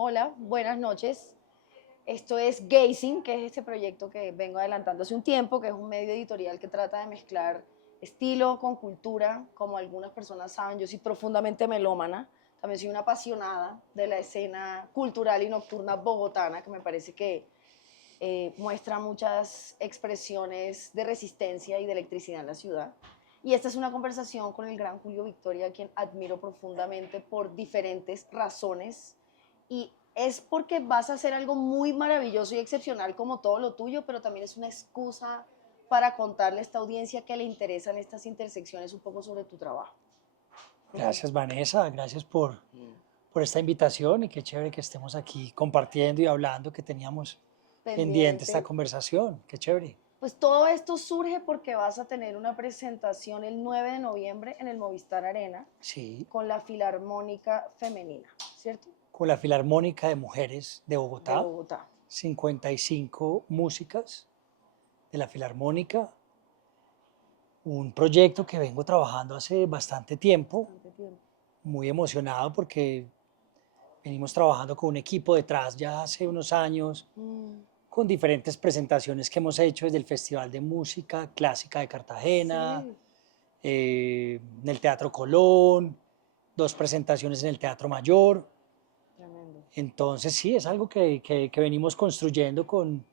Hola, buenas noches. Esto es Gazing, que es este proyecto que vengo adelantando hace un tiempo, que es un medio editorial que trata de mezclar estilo con cultura. Como algunas personas saben, yo soy profundamente melómana, también soy una apasionada de la escena cultural y nocturna bogotana, que me parece que muestra muchas expresiones de resistencia y de electricidad en la ciudad. Y esta es una conversación con el gran Julio Victoria, a quien admiro profundamente por diferentes razones. Y es porque vas a hacer algo muy maravilloso y excepcional como todo lo tuyo, pero también es una excusa para contarle a esta audiencia que le interesan estas intersecciones un poco sobre tu trabajo. Gracias, Vanessa, gracias por esta invitación y qué chévere que estemos aquí compartiendo y hablando, que teníamos pendiente esta Pendiente. conversación, qué chévere. Pues todo esto surge porque vas a tener una presentación el 9 de noviembre en el Movistar Arena Sí, con la Filarmónica Femenina, ¿cierto? con la Filarmónica de Mujeres de De Bogotá, Bogotá. 55 músicas de la Filarmónica, un proyecto que vengo trabajando hace bastante tiempo, Bastante tiempo. muy emocionado porque venimos trabajando con un equipo detrás ya hace unos años, Mm, con diferentes presentaciones que hemos hecho desde el Festival de Música Clásica de Cartagena, sí, en el Teatro Colón, dos presentaciones en el Teatro Mayor. tremendo. Entonces sí, es algo que venimos construyendo con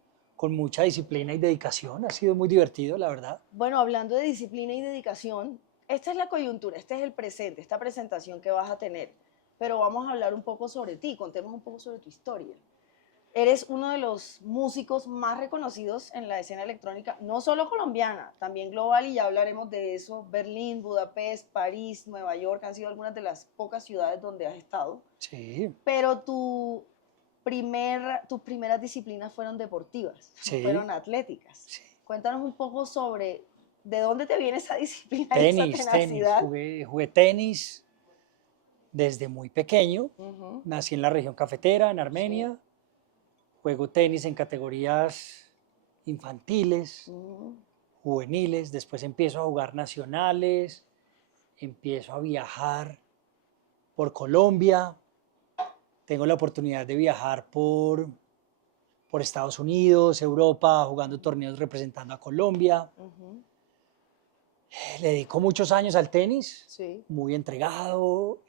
mucha disciplina y dedicación. Ha sido muy divertido, la verdad. Bueno, hablando de disciplina y dedicación, esta es la coyuntura, este es el presente, esta presentación que vas a tener. Pero vamos a hablar un poco sobre ti, contemos un poco sobre tu historia. Eres uno de los músicos más reconocidos en la escena electrónica, no solo colombiana, también global, y ya hablaremos de eso. Berlín, Budapest, París, Nueva York han sido algunas de las pocas ciudades donde has estado. Sí, Pero tus primeras disciplinas fueron deportivas, sí, fueron atléticas. sí. Cuéntanos un poco sobre de dónde te viene esa disciplina y esa Tenis. tenacidad. Jugué tenis desde muy pequeño. Ujú, Nací en la región cafetera, en sí. Armenia. Juego tenis en categorías infantiles, Ujú. juveniles. Después empiezo a jugar nacionales. Empiezo a viajar por Colombia. Tengo la oportunidad de viajar por Estados Unidos, Europa, jugando torneos representando a Colombia. Ujú, Le dedico muchos años al tenis, sí. muy entregado.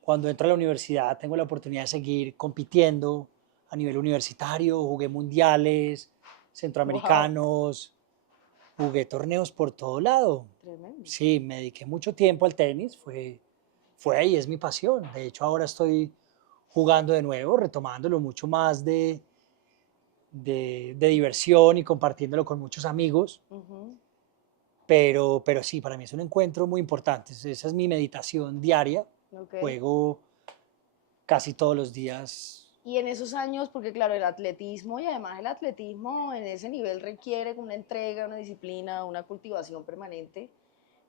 Cuando entro a la universidad tengo la oportunidad de seguir compitiendo a nivel universitario, jugué mundiales, Wow, centroamericanos, jugué torneos por todo lado. tremendo. Sí, me dediqué mucho tiempo al tenis, fue ahí, es mi pasión. De hecho, ahora estoy jugando de nuevo, retomándolo mucho más de diversión y compartiéndolo con muchos amigos. Ujú, Pero sí, para mí es un encuentro muy importante. Esa es mi meditación diaria. ok. Juego casi todos los días. Y en esos años, porque claro, el atletismo y además el atletismo en ese nivel requiere una entrega, una disciplina, una cultivación permanente.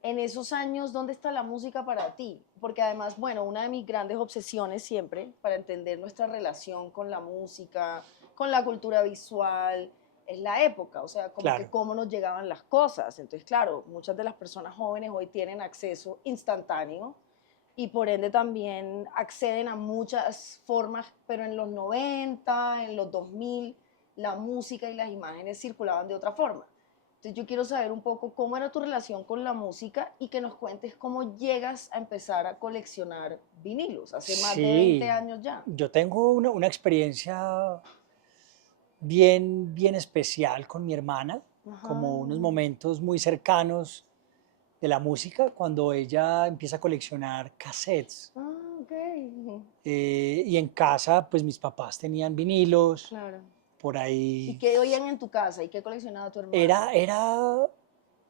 En esos años, ¿dónde está la música para ti? Porque además, bueno, una de mis grandes obsesiones siempre para entender nuestra relación con la música, con la cultura visual, es la época, o sea, como que Claro, cómo nos llegaban las cosas. Entonces, claro, muchas de las personas jóvenes hoy tienen acceso instantáneo y por ende también acceden a muchas formas, pero en los 90, en los 2000, la música y las imágenes circulaban de otra forma. Entonces yo quiero saber un poco cómo era tu relación con la música y que nos cuentes cómo llegas a empezar a coleccionar vinilos, hace más de 20 sí, años ya. yo tengo una experiencia bien especial con mi hermana, Ajá. como unos momentos muy cercanos de la música, cuando ella empieza a coleccionar cassettes. Ah, ok. Y en casa, pues mis papás tenían vinilos, Claro. por ¿Y ahí. qué oían en tu casa? ¿Y qué coleccionaba tu hermana?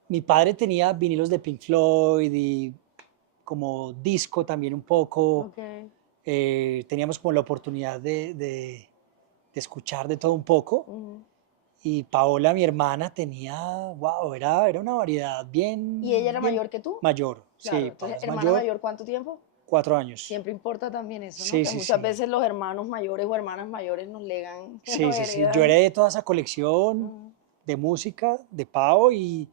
Mi padre tenía vinilos de Pink Floyd y como disco también un poco. Ok. Teníamos como la oportunidad de escuchar de todo un poco. Ujú. Y Paola, mi hermana, tenía, wow, era una variedad ¿Y ella era bien mayor que tú? mayor. Claro. Sí, Paola Entonces, es hermana mayor, mayor, ¿cuánto tiempo? 4 años. Siempre importa también eso, ¿no? Sí, Que sí, muchas sí. veces los hermanos mayores o hermanas mayores nos legan, Sí, nos sí, sí. Yo heredan. heredé toda esa colección Ujú, de música de Pau y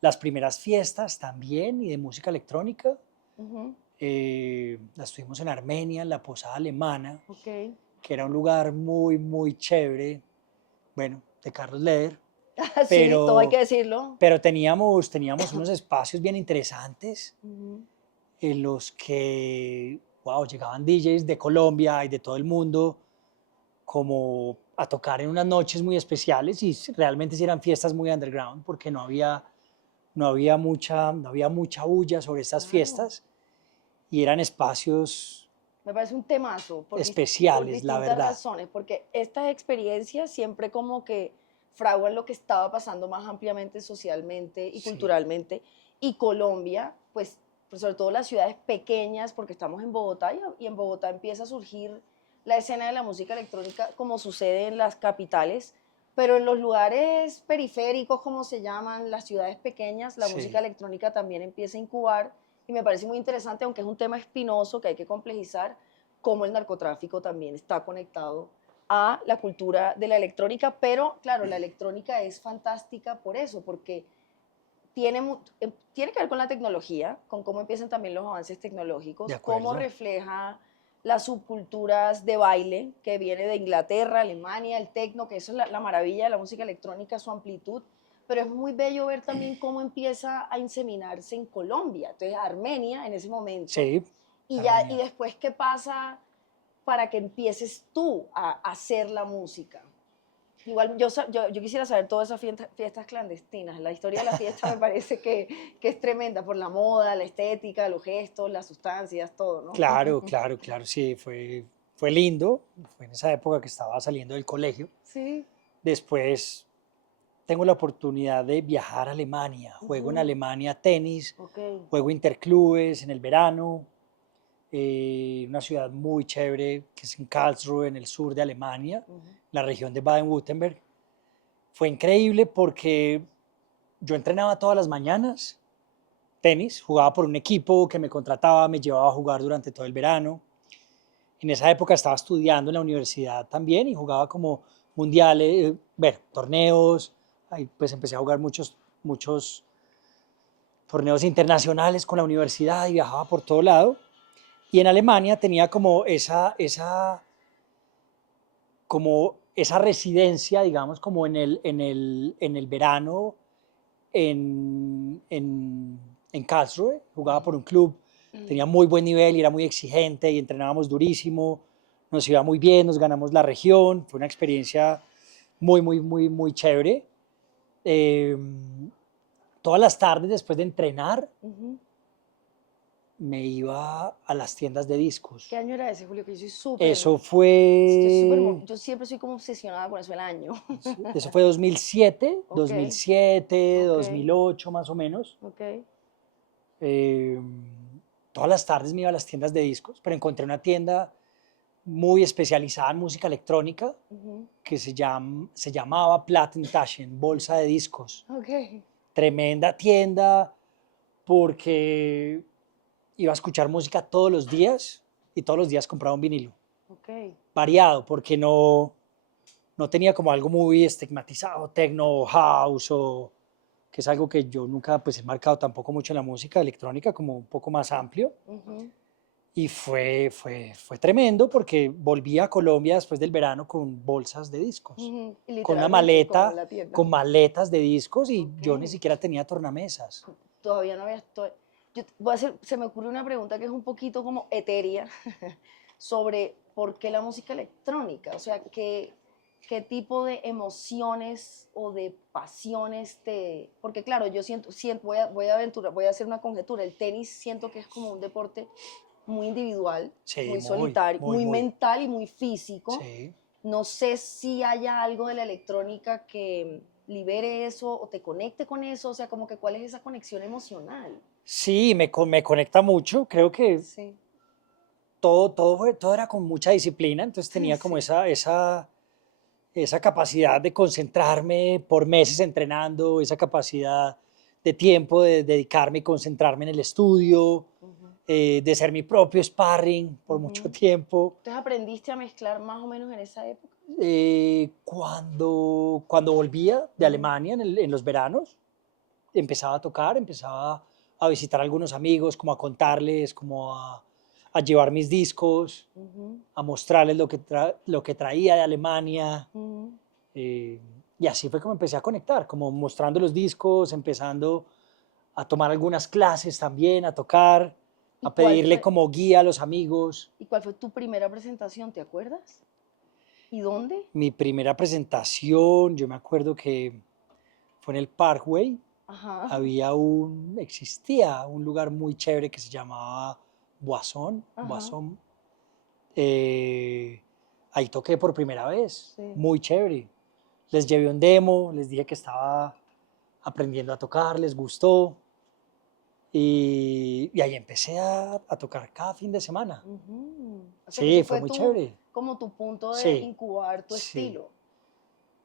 las primeras fiestas también y de música electrónica. ujú. La estuvimos en Armenia, en la Posada Alemana, Ok. que era un lugar muy, muy chévere, bueno, de Carlos Leder, Sí, todo hay que pero, decirlo. pero teníamos unos espacios bien interesantes Ujú. en los que, wow, llegaban DJs de Colombia y de todo el mundo como a tocar en unas noches muy especiales y realmente sí eran fiestas muy underground porque no había mucha bulla sobre estas Claro. fiestas y eran espacios Me parece un temazo por especiales, la distintas verdad. razones, porque estas experiencias siempre como que fraguan lo que estaba pasando más ampliamente socialmente y Sí, culturalmente. Y Colombia, pues sobre todo las ciudades pequeñas, porque estamos en Bogotá y en Bogotá empieza a surgir la escena de la música electrónica como sucede en las capitales, pero en los lugares periféricos, como se llaman, las ciudades pequeñas, la música sí, electrónica también empieza a incubar y me parece muy interesante, aunque es un tema espinoso que hay que complejizar, cómo el narcotráfico también está conectado a la cultura de la electrónica, pero claro, la electrónica es fantástica por eso, porque tiene que ver con la tecnología, con cómo empiezan también los avances de tecnológicos, cómo acuerdo. refleja las subculturas de baile que viene de Inglaterra, Alemania, el tecno, que eso es la maravilla de la música electrónica, su amplitud, pero es muy bello ver también cómo empieza a inseminarse en Colombia, entonces Armenia en ese momento, Sí, y Armenia. después qué pasa para que empieces tú a hacer la música. Igual yo quisiera saber todas esas fiestas clandestinas. La historia de la fiesta me parece que es tremenda por la moda, la estética, los gestos, las sustancias, todo, ¿no? Claro, claro, claro, sí, fue lindo. Fue en esa época que estaba saliendo del colegio. Sí. Después tengo la oportunidad de viajar a Alemania. Juego en Ujú. Alemania tenis, Ok. juego interclubes en el verano. Una ciudad muy chévere que es en Karlsruhe, en el sur de Alemania, Ujú. la región de Baden-Württemberg. Fue increíble porque yo entrenaba todas las mañanas tenis, jugaba por un equipo que me contrataba, me llevaba a jugar durante todo el verano. En esa época estaba estudiando en la universidad también y jugaba como mundiales, bueno, torneos. Ahí pues empecé a jugar muchos torneos internacionales con la universidad y viajaba por todo lado. Y en Alemania tenía como esa residencia, digamos, como en el verano en Karlsruhe, jugaba por un club, tenía muy buen nivel y era muy exigente y entrenábamos durísimo, nos iba muy bien, nos ganamos la región, fue una experiencia muy, muy, muy, muy chévere. Eh, Todas las tardes después de entrenar Ujú. me iba a las tiendas de ¿Qué discos. año era ese, Julio? Que yo soy súper, Eso fue, yo siempre soy como obsesionada con eso el año. eso fue 2007, Ok, 2007, ok, 2008 más o menos. ok. Eh, Todas las tardes me iba a las tiendas de discos, pero encontré una tienda muy especializada en música electrónica Ujú. que se llamaba Plattentaschen, Bolsa de Discos. Ok, Tremenda tienda porque iba a escuchar música todos los días y todos los días compraba un vinilo. ok. Variado, porque no tenía como algo muy estigmatizado, techno, house, o que es algo que yo nunca pues he marcado tampoco mucho en la música electrónica, como un poco más amplio. Ujú. Y fue tremendo porque volví a Colombia después del verano con bolsas de discos, Ujú. Y con una literalmente, como maleta, la tienda. con maletas de discos y Ok. yo ni siquiera tenía tornamesas. Todavía no había. Voy a hacer, se me ocurre una pregunta que es un poquito como etérea sobre por qué la música electrónica. O sea, qué tipo de emociones o de pasiones te. Porque, claro, yo siento voy a hacer una conjetura. El tenis siento que es como un deporte muy individual, Sí, muy muy, solitario, muy, muy muy. mental y muy físico. Sí. No sé si haya algo de la electrónica que libere eso o te conecte con eso, o sea, como que cuál es esa conexión emocional. Sí, me conecta mucho. Creo que Sí, todo era con mucha disciplina, entonces tenía como sí. esa capacidad de concentrarme por meses entrenando, esa capacidad de tiempo de dedicarme y concentrarme en el estudio, Ujú, de ser mi propio sparring por mucho ujú. tiempo. Entonces aprendiste a mezclar más o menos en esa época. Cuando volvía de Ujú, Alemania en los veranos, empezaba a tocar, empezaba a visitar a algunos amigos, como a contarles, como a llevar mis discos, a mostrarles lo que traía de Alemania. eh, y así fue como empecé a conectar, como mostrando los discos, empezando a tomar algunas clases también, a tocar, ¿Y a cuál pedirle fue, como guía a los amigos. y cuál fue tu primera presentación? ¿Te acuerdas? ¿Y dónde? Mi primera presentación, yo me acuerdo que fue en el Parkway. Ajá, Existía un lugar muy chévere que se llamaba Boisson. ajá, Boisson. Eh, Ahí toqué por primera vez, sí. muy chévere. Les llevé un demo, les dije que estaba aprendiendo a tocar, les gustó. Y ahí empecé a tocar cada fin de semana. O sea que Sí, ese fue fue muy tu, chévere. como tu punto de Sí, incubar tu sí. estilo.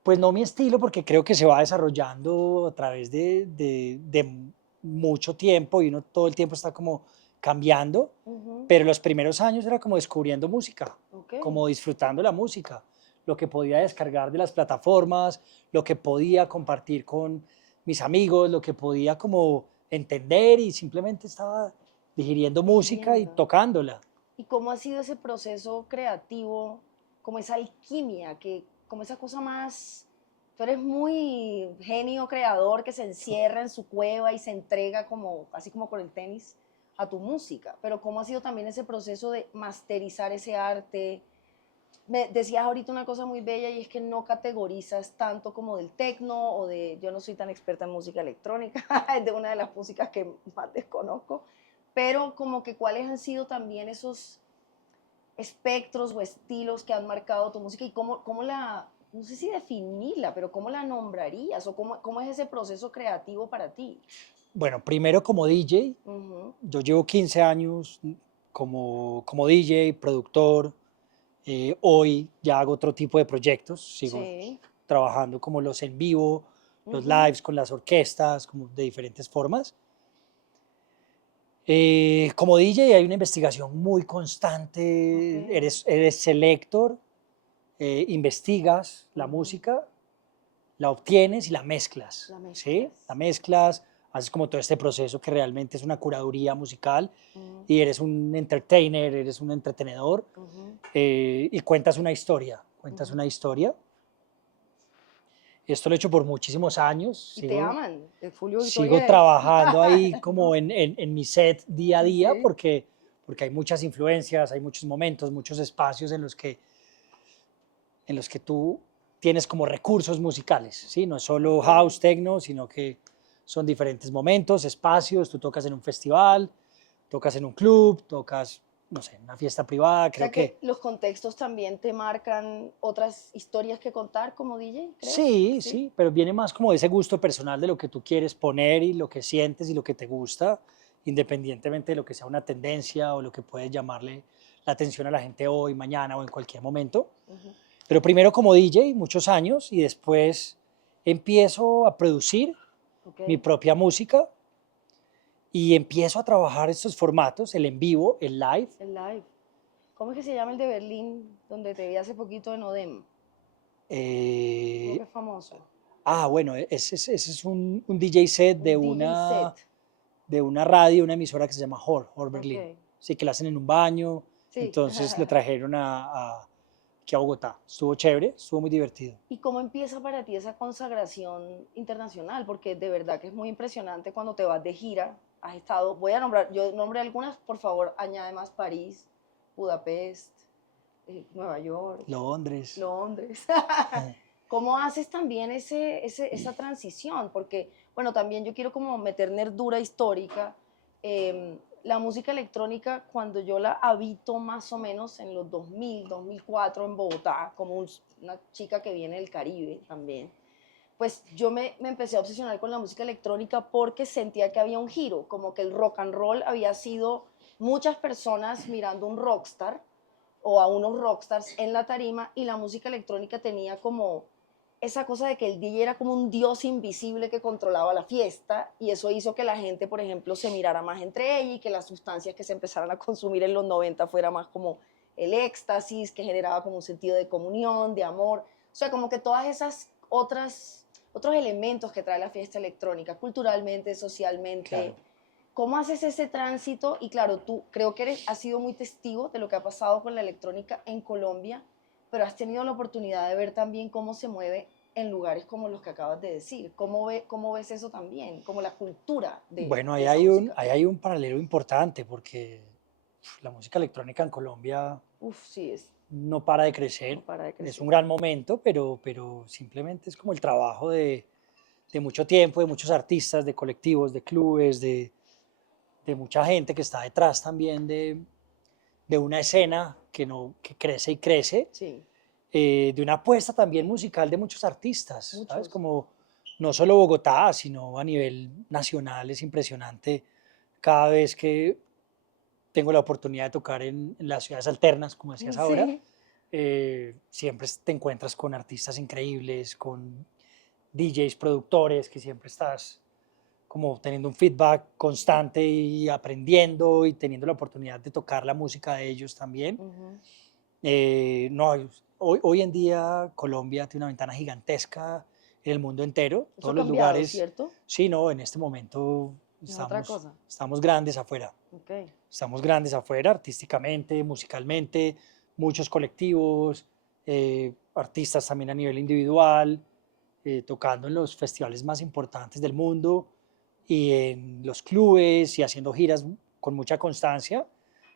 Pues no mi estilo, porque creo que se va desarrollando a través de mucho tiempo y uno todo el tiempo está como cambiando, Ujú, pero los primeros años era como descubriendo música, ok. como disfrutando la música, lo que podía descargar de las plataformas, lo que podía compartir con mis amigos, lo que podía como entender y simplemente estaba digiriendo música y Digiriendo. tocándola. ¿Y cómo ha sido ese proceso creativo, como esa alquimia, como esa cosa más, tú eres muy genio creador que se encierra en su cueva y se entrega como, así como con el tenis, a tu música, pero cómo ha sido también ese proceso de masterizar ese arte? Me decías ahorita una cosa muy bella y es que no categorizas tanto como del tecno o de, yo no soy tan experta en música electrónica, es de una de las músicas que más desconozco, pero como que cuáles han sido también esos espectros o estilos que han marcado tu música y cómo la, no sé si definirla, pero cómo la nombrarías o cómo es ese proceso creativo para ti. Bueno, primero como DJ, Ujú, yo llevo 15 años como DJ, productor. Hoy ya hago otro tipo de proyectos, sigo sí, trabajando como los en vivo, los ujú, lives con las orquestas, como de diferentes formas. Como DJ hay una investigación muy ok, constante, eres selector, investigas la ujú, música, la obtienes y la mezclas, la ¿sí? mezclas. La mezclas, haces como todo este proceso que realmente es una curaduría musical Ujú, y eres un entertainer, eres un entretenedor ujú, y cuentas una historia, cuentas ujú. una historia. Esto lo he hecho por muchísimos años, Y te aman, Julio sigo Victoria es. trabajando ahí como en mi set día a día Sí. porque hay muchas influencias, hay muchos momentos, muchos espacios en los que tú tienes como recursos musicales, ¿sí? No es solo Ok. house, techno, sino que son diferentes momentos, espacios, tú tocas en un festival, tocas en un club, tocas, no sé, en una fiesta privada, O creo sea que que los contextos también te marcan otras historias que contar como DJ, ¿crees? sí, Sí. sí, pero viene más como de ese gusto personal de lo que tú quieres poner y lo que sientes y lo que te gusta, independientemente de lo que sea una tendencia o lo que puede llamarle la atención a la gente hoy, mañana o en cualquier momento. Ujú, Pero primero como DJ, muchos años, y después empiezo a producir ok. mi propia música y empiezo a trabajar estos formatos, el en vivo, el live. El live. ¿Cómo es que se llama el de Berlín, donde te vi hace poquito en Odem? Uno Eh, que es famoso. bueno, ese es un DJ set Un DJ set. de una radio, una emisora que se llama Hor Ok. Berlín. Sí, que la hacen en un baño, Sí. entonces lo trajeron aquí a Bogotá. Estuvo chévere, estuvo muy divertido. ¿Y cómo empieza para ti esa consagración internacional? Porque de verdad que es muy impresionante cuando te vas de gira. Has estado, voy a nombrar, yo nombré algunas, por favor, añade más: París, Budapest, Nueva York, Londres. Londres. ¿Cómo haces también esa transición? Porque, bueno, también yo quiero como meter nerdura histórica. La música electrónica, cuando yo la habito más o menos en los 2000, 2004 en Bogotá, como una chica que viene del Caribe también, pues yo me empecé a obsesionar con la música electrónica porque sentía que había un giro, como que el rock and roll había sido muchas personas mirando un rockstar o a unos rockstars en la tarima y la música electrónica tenía como esa cosa de que el DJ era como un dios invisible que controlaba la fiesta y eso hizo que la gente, por ejemplo, se mirara más entre ella y que las sustancias que se empezaran a consumir en los 90 fuera más como el éxtasis, que generaba como un sentido de comunión, de amor. O sea, como que todas esas otros elementos que trae la fiesta electrónica, culturalmente, socialmente, Claro. ¿Cómo haces ese tránsito? Y claro, tú creo que has sido muy testigo de lo que ha pasado con la electrónica en Colombia, pero has tenido la oportunidad de ver también cómo se mueve en lugares como los que acabas de decir. ¿Cómo ves eso también? Como la cultura Bueno, de esa música. ahí hay un paralelo importante porque la música electrónica en Colombia Uf, sí, no para de no crecer. para de Es crecer. un gran momento, pero simplemente es como el trabajo de mucho tiempo, de muchos artistas, de colectivos, de clubes, de mucha gente que está detrás también de una escena que, no, que crece y crece, Sí, de una apuesta también musical de muchos artistas, ¿sabes? muchos. Como no solo Bogotá, sino a nivel nacional es impresionante cada vez que tengo la oportunidad de tocar en las ciudades alternas, como decías ahora, Sí. siempre te encuentras con artistas increíbles, con DJs, productores, que siempre estás como teniendo un feedback constante y aprendiendo y teniendo la oportunidad de tocar la música de ellos también. Ujú. No, hoy en día Colombia tiene una ventana gigantesca en el mundo entero, Eso ha todos los cambiado, lugares. ¿cierto? Sí, no, en este momento Es otra cosa. estamos grandes afuera. Ok. Estamos grandes afuera, artísticamente, musicalmente, muchos colectivos, artistas también a nivel individual, tocando en los festivales más importantes del mundo y en los clubes y haciendo giras con mucha constancia,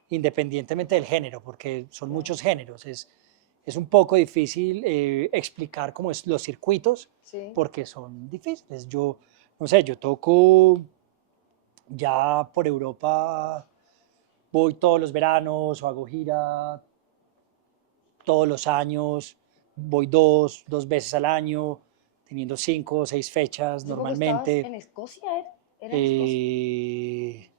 independientemente del género, porque son Claro. muchos géneros. Es un poco difícil explicar cómo es los circuitos, Sí. porque son difíciles. Yo, no sé, yo toco ya por Europa, voy todos los veranos o hago gira todos los años, voy dos veces al año, teniendo 5 o 6 fechas Hace poco estabas normalmente. en Escocia, ¿era? ¿Era en Escocia? Eh,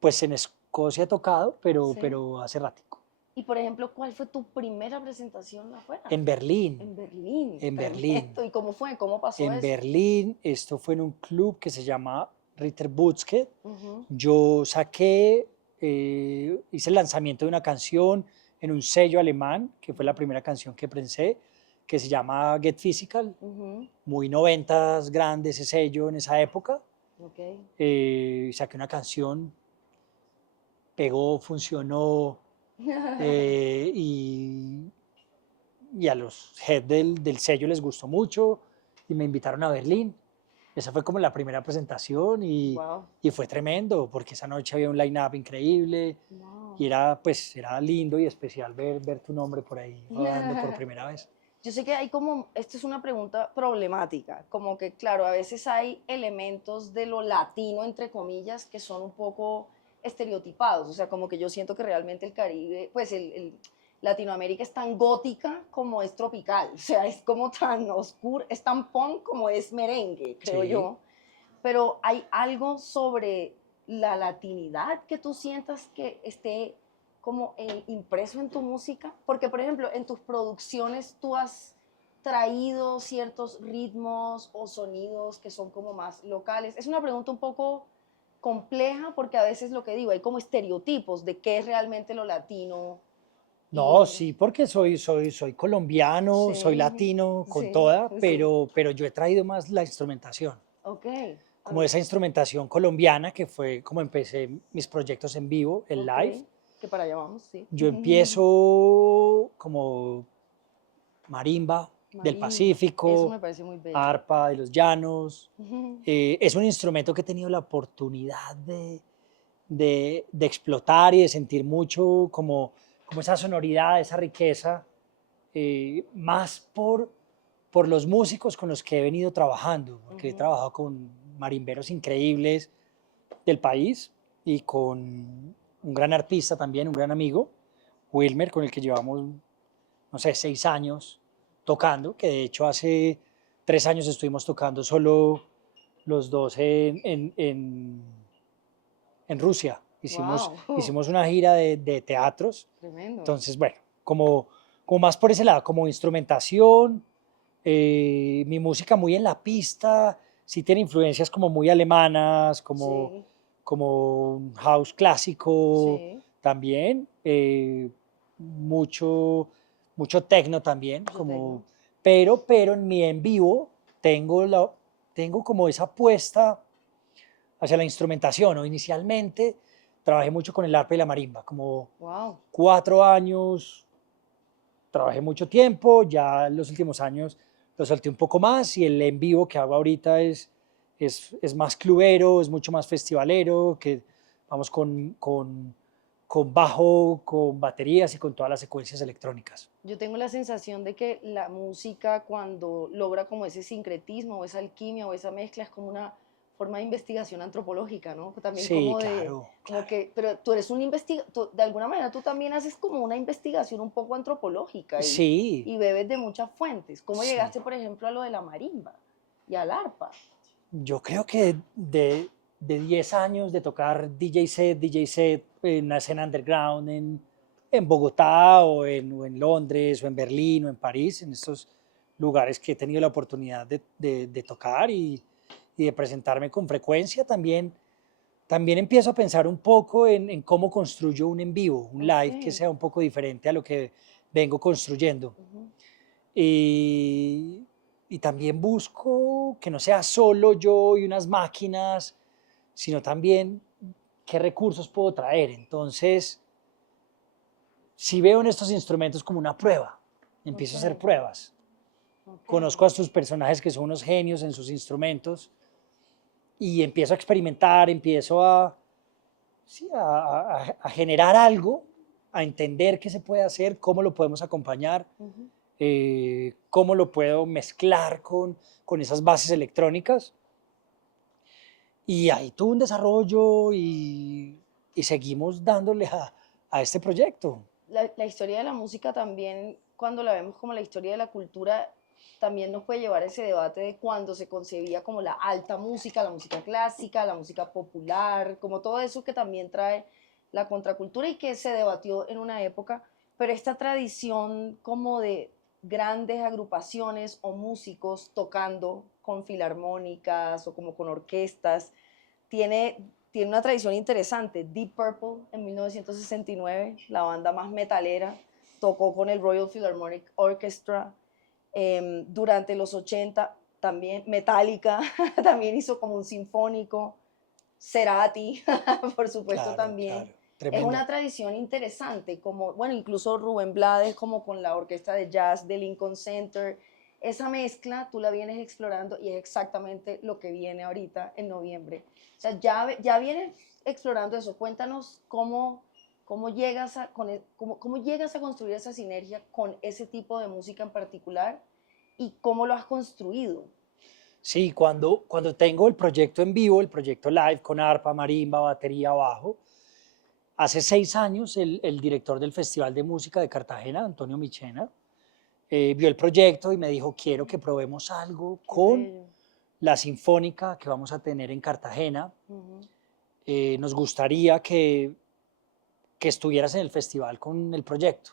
pues en Escocia he tocado, Sí. pero hace ratico. Y por ejemplo, ¿cuál fue tu primera presentación afuera? En Berlín, En Berlín. en Berlín, Tremendo. ¿Y cómo fue? ¿Cómo pasó en eso? Berlín, esto fue en un club que se llama Ritter Butzke. Ujú. Yo saqué, hice el lanzamiento de una canción en un sello alemán, que fue la primera canción que prensé, que se llama Get Physical, Ujú. muy noventas, grande ese sello en esa época. Ok. Saqué una canción, pegó, funcionó, y a los head del sello les gustó mucho y me invitaron a Berlín. Esa fue como la primera presentación Wow. y fue tremendo porque esa noche había un line-up increíble Wow. y era, pues, era lindo y especial ver tu nombre por ahí rodando por primera vez. Yo sé que hay como, esto es una pregunta problemática, como que claro, a veces hay elementos de lo latino, entre comillas, que son un poco estereotipados, o sea, como que yo siento que realmente el Caribe, pues Latinoamérica es tan gótica como es tropical, o sea, es como tan oscuro, es tan punk como es merengue, creo Sí. yo, pero hay algo sobre la latinidad que tú sientas que esté como impreso en tu música, porque por ejemplo en tus producciones tú has traído ciertos ritmos o sonidos que son como más locales. Es una pregunta un poco compleja porque a veces lo que digo, hay como estereotipos de qué es realmente lo latino No, y sí, porque soy colombiano, soy sí, latino con sí, toda, sí, pero yo he traído más la instrumentación, ok, como esa instrumentación colombiana que fue como empecé mis proyectos en vivo, el ok, live. que para allá vamos, sí. Yo empiezo como marimba del Marimba, eso me Pacífico, parece muy bello. arpa de los llanos. Ujú. Es un instrumento que he tenido la oportunidad de explotar y de sentir mucho como esa sonoridad, esa riqueza, más por los músicos con los que he venido trabajando, porque he Ujú. trabajado con marimberos increíbles del país y con un gran artista también, un gran amigo, Wilmer, con el que llevamos, no sé, 6 años tocando, que de hecho hace 3 años estuvimos tocando solo los dos en Rusia. Wow, Hicimos una gira de teatros. tremendo. Entonces, bueno, como más por ese lado, como instrumentación, mi música muy en la pista, sí tiene influencias como muy alemanas, Sí, como un house clásico sí, también, mucho techno también, mucho tecno. pero en mi en vivo tengo, tengo como esa apuesta hacia la instrumentación. ¿No? Inicialmente trabajé mucho con el arpa y la marimba, como Wow. 4 años, trabajé mucho tiempo, ya en los últimos años lo solté un poco más y el en vivo que hago ahorita es más clubero, es mucho más festivalero, que vamos con bajo, con baterías y con todas las secuencias electrónicas. Yo tengo la sensación de que la música cuando logra como ese sincretismo o esa alquimia o esa mezcla es como una forma de investigación antropológica, ¿no? También Sí, como de, claro, como claro. que, pero tú eres un investigador, de alguna manera tú también haces como una investigación un poco antropológica Sí, y bebes de muchas fuentes. ¿Cómo sí. llegaste, por ejemplo, a lo de la marimba y al arpa? Yo creo que de 10 años de tocar DJ set en una escena underground en Bogotá o en Londres o en Berlín o en París, en estos lugares que he tenido la oportunidad de tocar y de presentarme con frecuencia, también empiezo a pensar un poco en cómo construyo un en vivo, un Ok. live que sea un poco diferente a lo que vengo construyendo. Ujú. Y, y también busco que no sea solo yo y unas máquinas, sino también qué recursos puedo traer. Entonces, si veo en estos instrumentos como una prueba, Ok, empiezo a hacer pruebas. ok. Conozco a estos personajes que son unos genios en sus instrumentos y empiezo a experimentar, empiezo sí, a generar algo, a entender qué se puede hacer, cómo lo podemos acompañar, Ujú. cómo lo puedo mezclar con esas bases electrónicas. Y ahí tuve un desarrollo y seguimos dándole a este proyecto. La historia de la música también, cuando la vemos como la historia de la cultura, también nos puede llevar a ese debate de cuando se concebía como la alta música, la música clásica, la música popular, como todo eso que también trae la contracultura y que se debatió en una época, pero esta tradición como de grandes agrupaciones o músicos tocando con filarmónicas o como con orquestas, tiene una tradición interesante. Deep Purple en 1969, la banda más metalera, tocó con el Royal Philharmonic Orchestra. Durante los 80 también Metallica también hizo como un sinfónico. Cerati, por supuesto, Claro, también. claro, Es una tremendo. tradición interesante, como, bueno, incluso Rubén Blades, como con la orquesta de jazz de Lincoln Center. Esa mezcla tú la vienes explorando y es exactamente lo que viene ahorita en noviembre. O sea, ya vienes explorando eso. Cuéntanos cómo llegas cómo llegas a construir esa sinergia con ese tipo de música en particular y cómo lo has construido. Sí, cuando tengo el proyecto en vivo, el proyecto live con arpa, marimba, batería, bajo, hace 6 años el director del Festival de Música de Cartagena, Antonio Michena, vio el proyecto y me dijo, quiero que probemos algo Qué con bello. la sinfónica que vamos a tener en Cartagena. Ujú. Nos gustaría que estuvieras en el festival con el proyecto.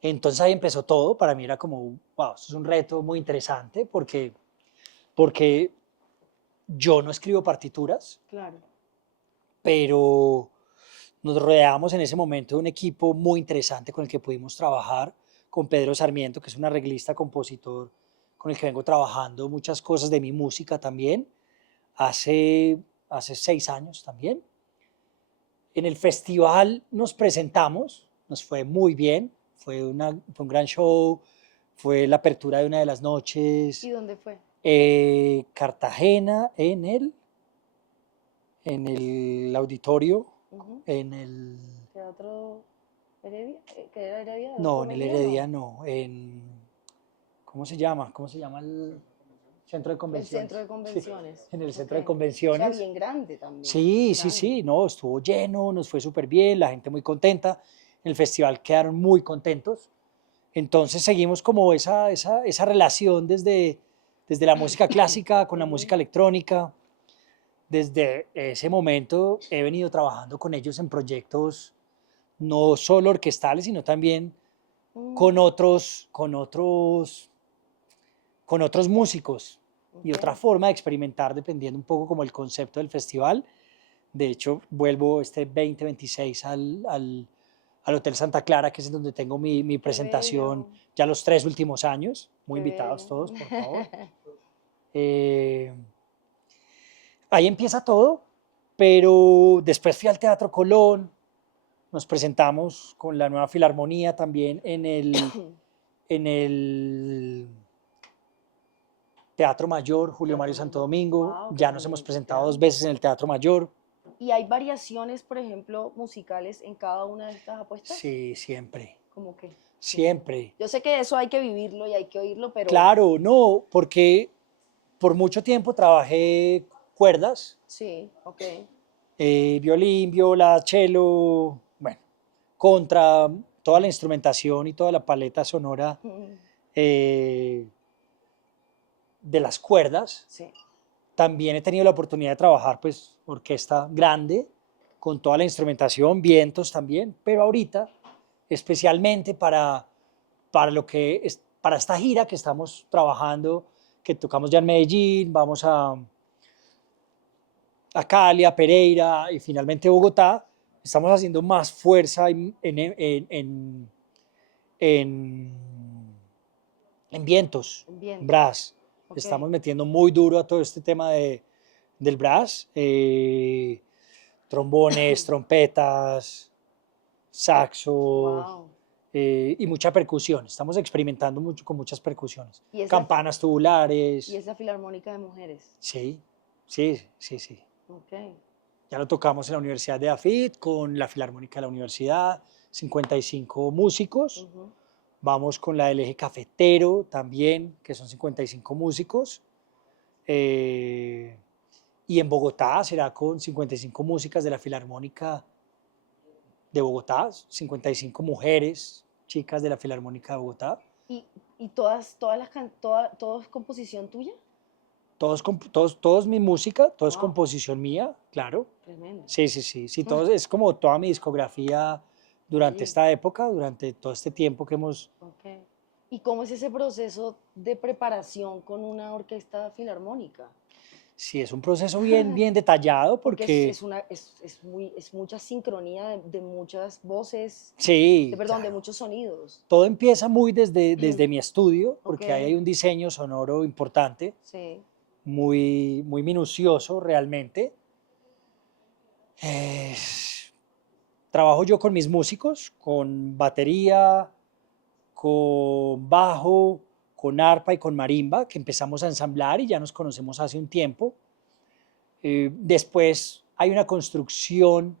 Entonces ahí empezó todo, para mí era como, wow, esto es un reto muy interesante porque yo no escribo partituras, Claro. pero nos rodeamos en ese momento de un equipo muy interesante con el que pudimos trabajar, con Pedro Sarmiento, que es un arreglista, compositor, con el que vengo trabajando muchas cosas de mi música también, hace, hace 6 años también. En el festival nos presentamos, nos fue muy bien, fue un gran show, fue la apertura de una de las ¿Y noches, dónde fue? Cartagena en el auditorio, Ujú. en el, Teatro Heredia, ¿que era Heredia? no, ¿Adolfo en el Mejía? No. Heredia no, ¿cómo se llama? ¿Cómo se llama el centro de El centro convenciones? de Sí, convenciones. en el Ok. centro de O sea, convenciones. bien grande también. Sí, sí, Grande. sí, no, estuvo lleno, nos fue súper bien, la gente muy contenta, en el festival quedaron muy contentos. Entonces seguimos como esa relación desde la música clásica con la Ujú. música electrónica. Desde ese momento he venido trabajando con ellos en proyectos no solo orquestales, sino también con Mm, otros, con otros, con otros músicos y ok. otra forma de experimentar dependiendo un poco como el concepto del festival. De hecho, vuelvo este 2026 al Hotel Santa Clara, que es donde tengo mi Qué presentación bello. ya los 3 últimos años. Muy Qué invitados bello. todos, por favor. Eh, Ahí empieza todo. Pero después fui al Teatro Colón, nos presentamos con la nueva Filarmonía también en el Teatro Mayor, Julio Mario Santo Domingo. Wow, qué Ya nos hemos tremendo presentado 2 teatro. veces en el Teatro Mayor. ¿Y hay variaciones, por ejemplo, musicales en cada una de estas apuestas? Sí, siempre, Como que, sí. siempre. Yo sé que eso hay que vivirlo y hay que oírlo, pero Claro, no, porque por mucho tiempo trabajé cuerdas, sí, ok. violín, viola, cello, bueno, contra toda la instrumentación y toda la paleta sonora Mm, eh, de las cuerdas. sí, También he tenido la oportunidad de trabajar, pues, orquesta grande, con toda la instrumentación, vientos también, pero ahorita, especialmente para lo que es, para esta gira que estamos trabajando, que tocamos ya en Medellín, vamos a Cali, a Pereira y finalmente Bogotá, estamos haciendo más fuerza en, en vientos, vientos. brass. Ok. Estamos metiendo muy duro a todo este tema del brass, trombones, trompetas, saxos Wow. y mucha percusión. Estamos experimentando mucho con muchas percusiones. ¿Y esa, Campanas y tubulares. esa filarmónica de mujeres? Sí, sí, sí, sí. Ok. Ya lo tocamos en la Universidad de Afit, con la Filarmónica de la Universidad, 55 músicos. Ujú. Vamos con la del Eje Cafetero también, que son 55 músicos. Eh, y en Bogotá será con 55 músicas de la Filarmónica de Bogotá, 55 mujeres, chicas de la Filarmónica de Bogotá. ¿Y todo es composición tuya? Todos mi música, todo es Wow, composición mía, claro. tremendo. Sí, sí, sí, sí, Mm, todo es como toda mi discografía durante oye, esta época, durante todo este tiempo que hemos. ok. ¿Y cómo es ese proceso de preparación con una orquesta filarmónica? Sí, es un proceso bien, bien detallado Porque porque, es mucha sincronía de muchas voces, sí, perdón, de claro, muchos sonidos. todo empieza muy desde mi estudio, Ok, porque ahí hay un diseño sonoro importante, sí. muy, muy minucioso realmente. Trabajo yo con mis músicos, con batería, con bajo, con arpa y con marimba, que empezamos a ensamblar y ya nos conocemos hace un tiempo. Después hay una construcción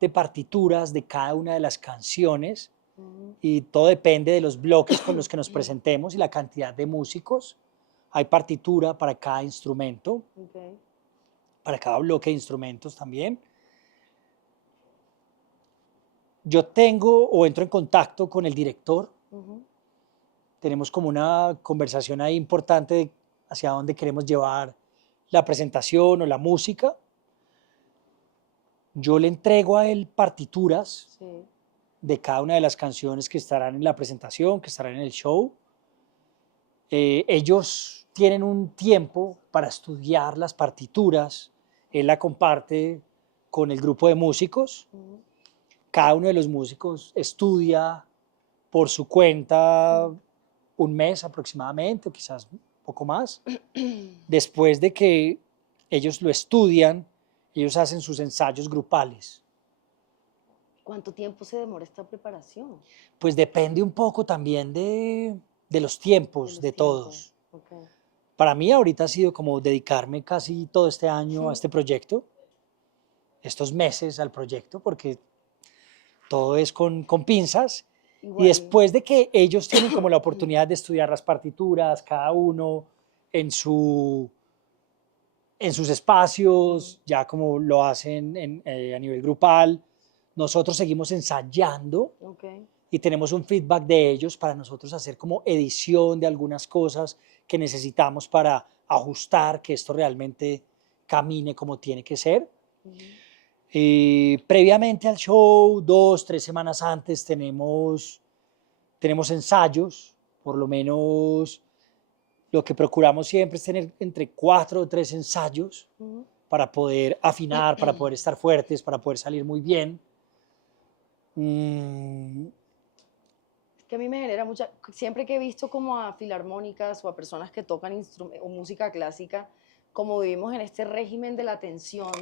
de partituras de cada una de las canciones Ujú, y todo depende de los bloques con los que nos presentemos y la cantidad de músicos. Hay partitura para cada instrumento, ok, para cada bloque de instrumentos también. Yo tengo o entro en contacto con el director, ujú, tenemos como una conversación ahí importante hacia dónde queremos llevar la presentación o la música. Yo le entrego a él partituras sí. de cada una de las canciones que estarán en la presentación, que estarán en el show. Ellos tienen un tiempo para estudiar las partituras, él la comparte con el grupo de músicos, Ujú. cada uno de los músicos estudia por su cuenta un mes aproximadamente, o quizás un poco más. Después de que ellos lo estudian, ellos hacen sus ensayos grupales. ¿Cuánto tiempo se demora esta preparación Pues depende un poco también de los de tiempos los de tiempos? todos. Ok. Para mí ahorita ha sido como dedicarme casi todo este año a este proyecto, estos meses al proyecto, porque todo es con pinzas. Y Igual, después de que ellos tienen como la oportunidad de estudiar las partituras, cada uno en, su, en sus espacios, ya como lo hacen a nivel grupal, nosotros seguimos ensayando ok. y tenemos un feedback de ellos para nosotros hacer como edición de algunas cosas que necesitamos para ajustar que esto realmente camine como tiene que ser. Ujú. Previamente al show, 2, 3 semanas antes, tenemos ensayos, por lo menos lo que procuramos siempre es tener entre 4 o 3 ensayos Ujú. para poder afinar, para poder estar fuertes, para poder salir muy bien. Mm, Es que a mí me genera siempre que he visto como a filarmónicas o a personas que tocan o música clásica, como vivimos en este régimen de la atención,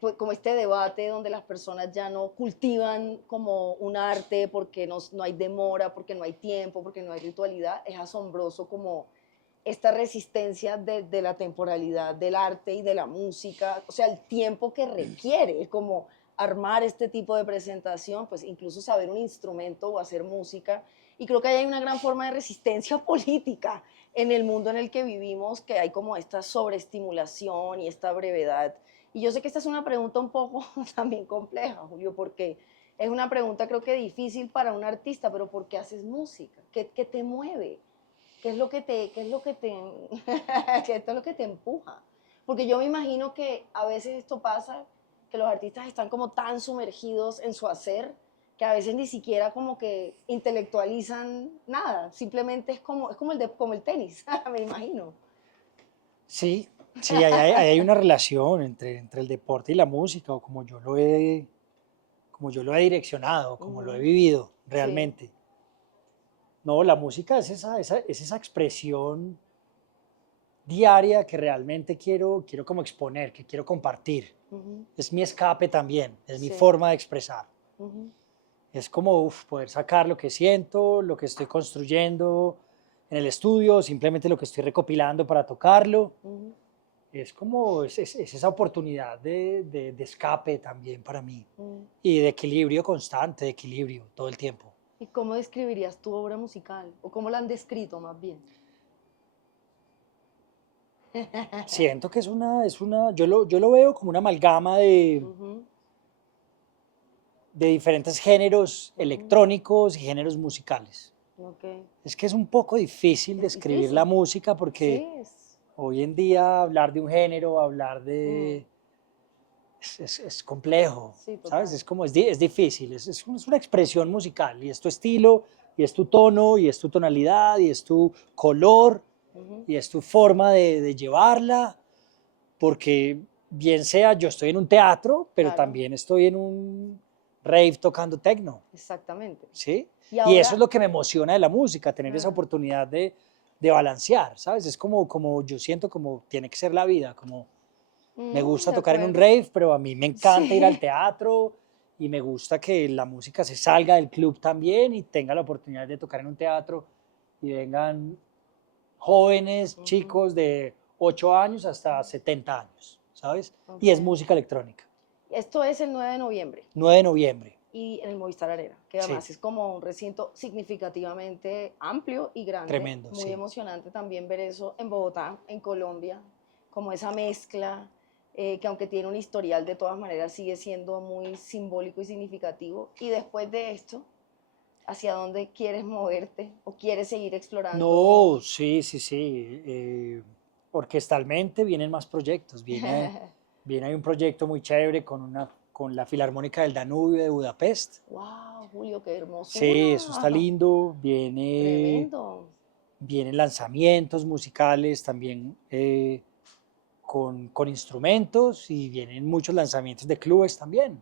pues, como este debate donde las personas ya no cultivan como un arte porque no hay demora, porque no hay tiempo, porque no hay ritualidad, es asombroso como esta resistencia de la temporalidad del arte y de la música, o sea, el tiempo que requiere como armar este tipo de presentación, pues incluso saber un instrumento o hacer música. Y creo que hay una gran forma de resistencia política en el mundo en el que vivimos, que hay como esta sobreestimulación y esta brevedad. Y yo sé que esta es una pregunta un poco también compleja, Julio, porque es una pregunta creo que difícil para un artista, pero ¿por qué haces música? ¿Qué te mueve? ¿Qué es lo que te empuja? Porque yo me imagino que a veces esto pasa, que los artistas están como tan sumergidos en su hacer, que a veces ni siquiera como que intelectualizan nada, simplemente como el tenis, me imagino. Sí, sí, ahí hay una relación entre el deporte y la música, o como yo lo he direccionado, como lo he vivido Sí. realmente. No, la música es es esa expresión diaria que realmente quiero como exponer, que quiero compartir. Ujú, Es mi escape también, es mi sí. forma de expresar. Ujú, Es como poder sacar lo que siento, lo que estoy construyendo en el estudio, simplemente lo que estoy recopilando para tocarlo. ujú, Es como es esa oportunidad de escape también para mí ujú. y de equilibrio constante, de equilibrio todo el tiempo. ¿Y cómo describirías tu obra musical? ¿O cómo la han descrito más bien? Siento que yo lo veo como una amalgama Ujú, de diferentes géneros ujú, electrónicos y géneros musicales. ok. Es que es un poco difícil Es describir la difícil. música Sí, porque hoy en día hablar de un género, mm, es complejo, sí, ¿sabes? total. Es difícil, es una expresión musical y es tu estilo, y es tu tono, y es tu tonalidad, y es tu color, Ujú, y es tu forma de llevarla, porque bien sea yo estoy en un teatro, pero claro, también estoy en un rave tocando techno, exactamente. ¿sí? Y Y eso es ahora, lo que me emociona de la música, tener esa ah, oportunidad de balancear, ¿sabes? Es como yo siento como tiene que ser la vida, como me gusta de tocar en un acuerdo. rave, pero a mí me encanta ir al Sí. teatro y me gusta que la música se salga del club también y tenga la oportunidad de tocar en un teatro y vengan jóvenes, Ujú, chicos de 8 años hasta 70 años, ¿sabes? Y es ok. música electrónica. Esto es el 9 de noviembre 9 de noviembre, y en el Movistar Arena, que sí, además es como un recinto significativamente amplio y grande. tremendo, Muy sí. emocionante también ver eso en Bogotá, en Colombia, como esa mezcla, que aunque tiene un historial, de todas maneras sigue siendo muy simbólico y significativo. Y después de esto, ¿hacia dónde quieres moverte o quieres seguir explorando? No, sí, sí, sí. Orquestalmente vienen más proyectos. Viene hay un proyecto muy chévere con la Filarmónica del Danubio de Budapest. ¡Wow, Julio, qué Sí, eso está hermosura! lindo. Tremendo. Vienen lanzamientos musicales también con instrumentos y vienen muchos lanzamientos de clubes también.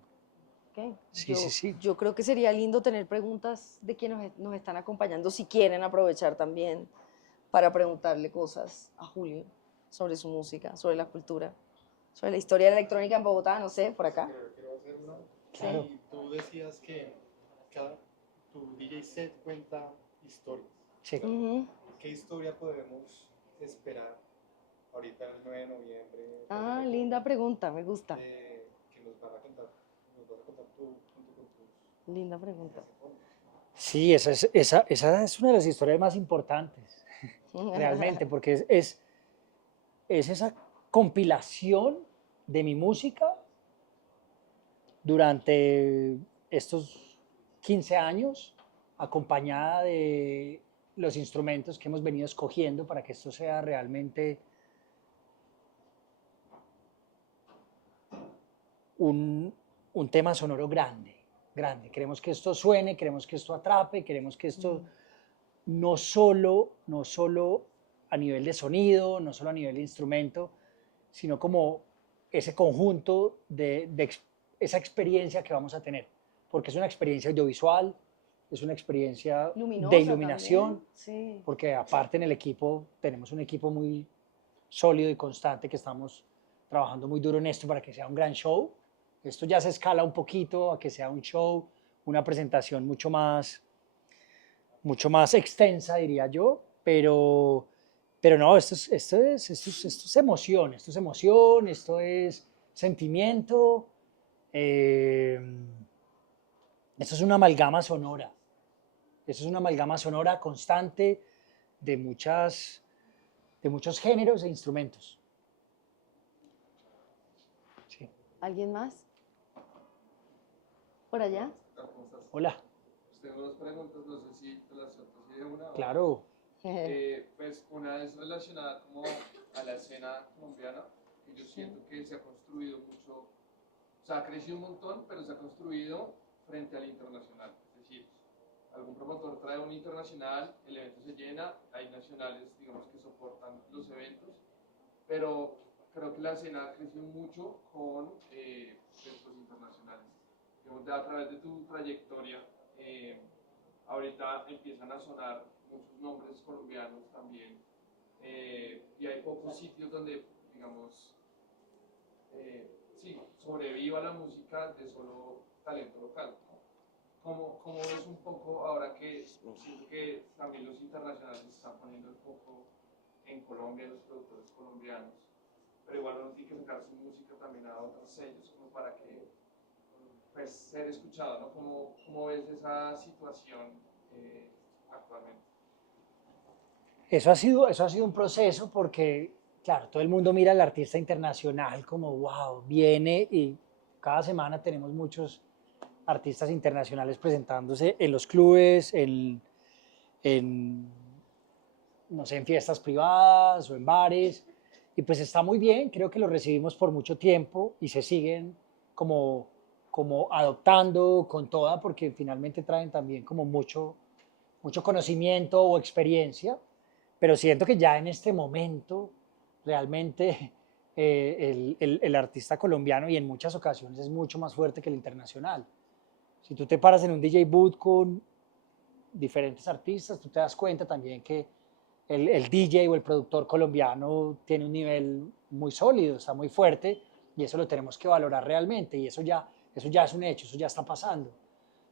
Okay. Sí, sí, Yo, sí. yo creo que sería lindo tener preguntas de quienes nos están acompañando, si quieren aprovechar también para preguntarle cosas a Julio sobre su música, sobre la cultura, sobre la historia de la electrónica en Bogotá, no sé, por acá. Quiero hacer una. Sí. Claro. Y tú decías que cada, tu DJ set cuenta historias. Sí. O sea, Ujú. ¿qué historia podemos esperar ahorita el 9 de noviembre, Ah, Planeta linda Coma, pregunta, me gusta. que nos van a contar, nos vas a contar tú junto con tus Linda pregunta. saxofones? Sí, esa es una de las historias más importantes, realmente, porque es esa compilación de mi música durante estos 15 años, acompañada de los instrumentos que hemos venido escogiendo para que esto sea realmente un, un tema sonoro grande, grande. Queremos que esto suene, queremos que esto atrape, queremos que esto no solo a nivel de sonido, no solo a nivel de instrumento, sino como ese conjunto esa experiencia que vamos a tener, porque es una experiencia audiovisual, es una experiencia de Luminosa iluminación, también, sí. porque aparte en el equipo tenemos un equipo muy sólido y constante, que estamos trabajando muy duro en esto para que sea un gran show. Esto ya se escala un poquito a que sea un show, una presentación mucho más extensa, diría yo, pero no, esto es emoción, esto es sentimiento, eh, esto es una amalgama sonora, esto es una amalgama sonora constante de muchos géneros e instrumentos. Sí. ¿Alguien más? ¿Por allá? ¿Cómo estás? Hola, Tengo dos preguntas, no sé si te las suelto así de una. claro. Pues una es relacionada como a la escena colombiana, que yo siento que se ha construido mucho, o sea, ha crecido un montón, pero se ha construido frente al internacional. Es decir, algún promotor trae un internacional, el evento se llena, hay nacionales, digamos, que soportan los eventos, pero creo que la escena ha crecido mucho con eventos internacionales. Digamos, a través de tu trayectoria, ahorita empiezan a sonar muchos nombres colombianos también, y hay pocos sitios donde, digamos, sí, sobreviva la música de solo talento local, ¿no? ¿Cómo ves un poco ahora que siento que también los internacionales están poniendo el foco en Colombia, los productores colombianos, pero igual uno tiene que sacar su música también a otros sellos como para que pues ser escuchado, ¿no? ¿Cómo ves esa situación actualmente? Eso ha sido un proceso porque, claro, todo el mundo mira al artista internacional como, wow, viene y cada semana tenemos muchos artistas internacionales presentándose en los clubes, en, no sé, en fiestas privadas o en bares. Y pues está muy bien, creo que lo recibimos por mucho tiempo y se siguen como adoptando con toda porque finalmente traen también como mucho conocimiento o experiencia, pero siento que ya en este momento realmente el artista colombiano y en muchas ocasiones es mucho más fuerte que el internacional. Si tú te paras en un DJ booth con diferentes artistas, tú te das cuenta también que el DJ o el productor colombiano tiene un nivel muy sólido, está muy fuerte y eso lo tenemos que valorar realmente y eso ya es un hecho, eso ya está pasando.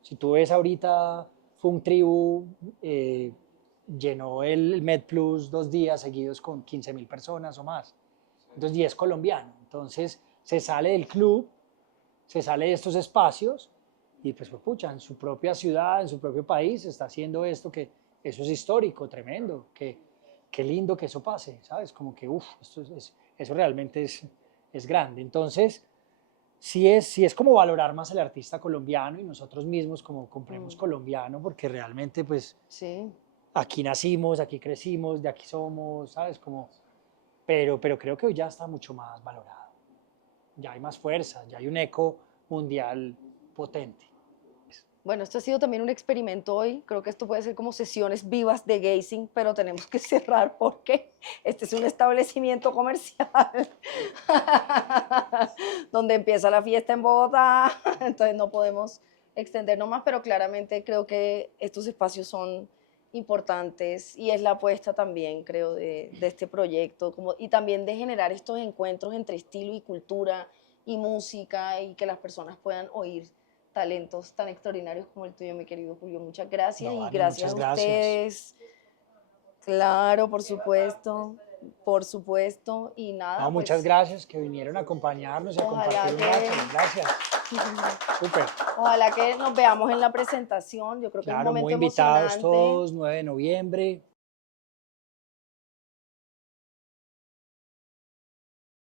Si tú ves ahorita Funk Tribu, llenó el Med Plus 2 días seguidos con 15.000 personas o más. Entonces, y es colombiano. Entonces, se sale del club, se sale de estos espacios y pues pucha, en su propia ciudad, en su propio país, está haciendo esto que eso es histórico, tremendo, qué lindo que eso pase, ¿sabes? Como que, uff, eso realmente es grande. Entonces, sí es como valorar más al artista colombiano y nosotros mismos como compremos colombiano, porque realmente pues Sí. aquí nacimos, aquí crecimos, de aquí somos, ¿sabes? Pero creo que hoy ya está mucho más valorado. Ya hay más fuerza, ya hay un eco mundial potente. Bueno, esto ha sido también un experimento hoy. Creo que esto puede ser como sesiones vivas de gazing, pero tenemos que cerrar porque este es un establecimiento comercial donde empieza la fiesta en Bogotá, entonces no podemos extendernos más, pero claramente creo que estos espacios son importantes y es la apuesta también, creo, de este proyecto y también de generar estos encuentros entre estilo y cultura y música y que las personas puedan oír talentos tan extraordinarios como el tuyo, mi querido Julio. Muchas gracias No, y Ani, gracias muchas a ustedes. Claro, por supuesto. Y nada, No, muchas pues gracias que vinieron a acompañarnos y a ojalá compartir un rato. Gracias. Súper. ojalá que nos veamos en la presentación. Yo creo que es un Claro, muy momento invitados emocionante. todos, 9 de noviembre.